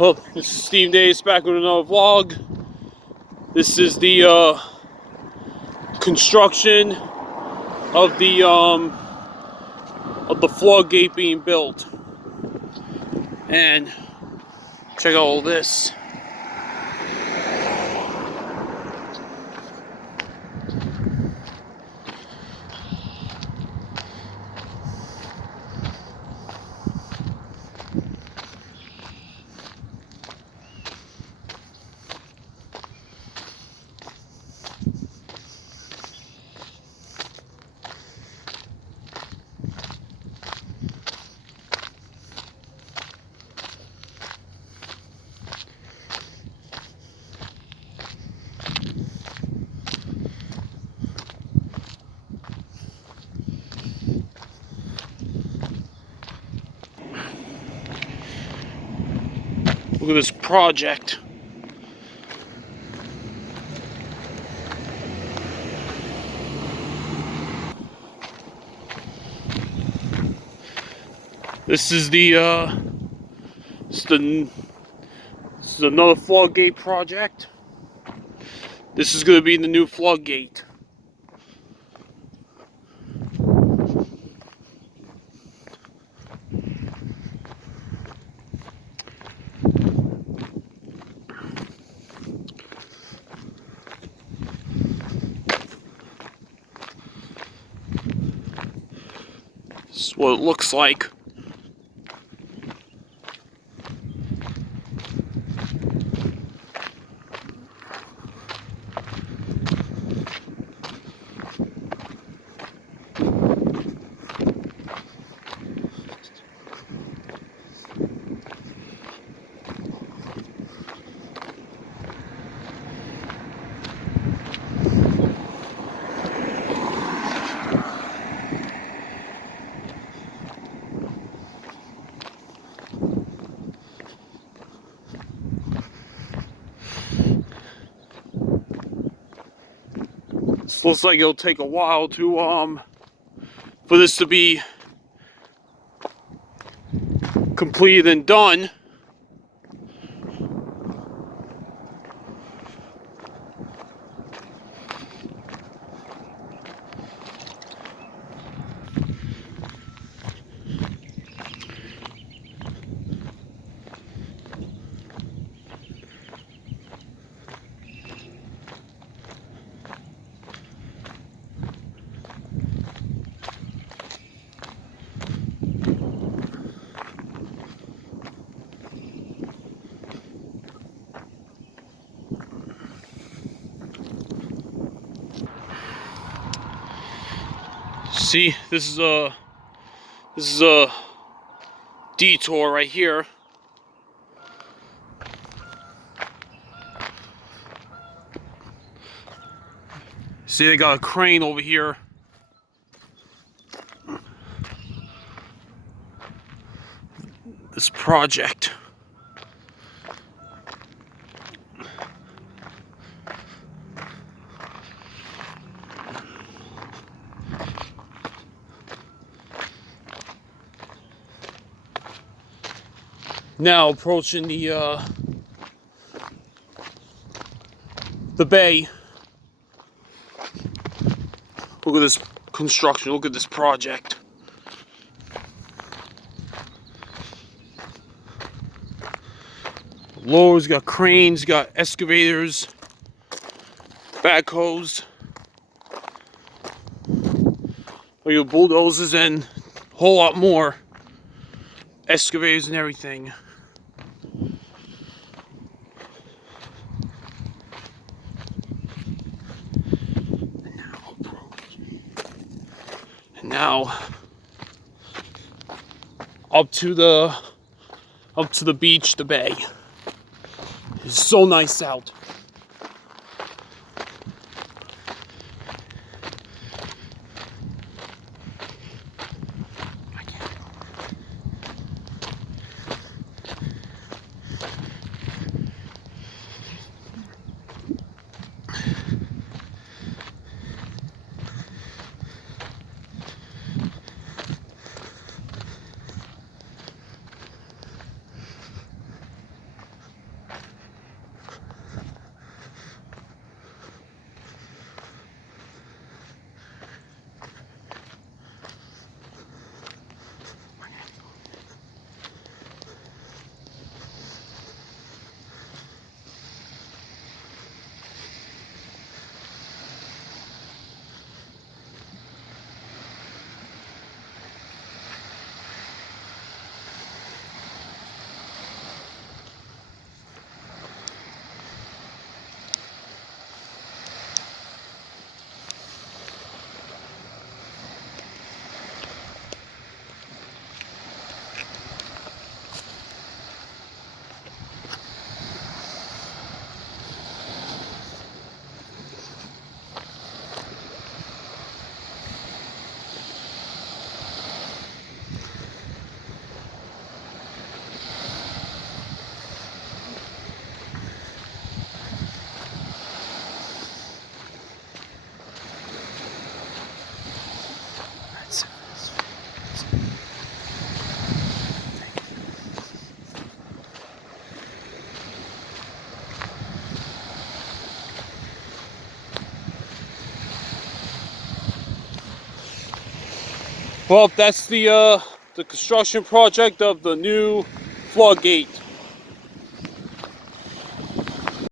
Well, this is Steve Dace back with another vlog. This is the construction of the floodgate being built, and check out all this. Look at this project. This is this is another floodgate project. This is going to be the new floodgate. This is what it looks like. This looks like it'll take a while to for this to be completed and done. See, this is a detour right here. See, they got a crane over here. This project. Now approaching the bay. Look at this construction. Look at this project. Lowers, got cranes, got excavators, backhoes, your bulldozers, and a whole lot more excavators and everything. Now up to the beach, the bay. It's so nice out. Well, that's the construction project of the new floodgate.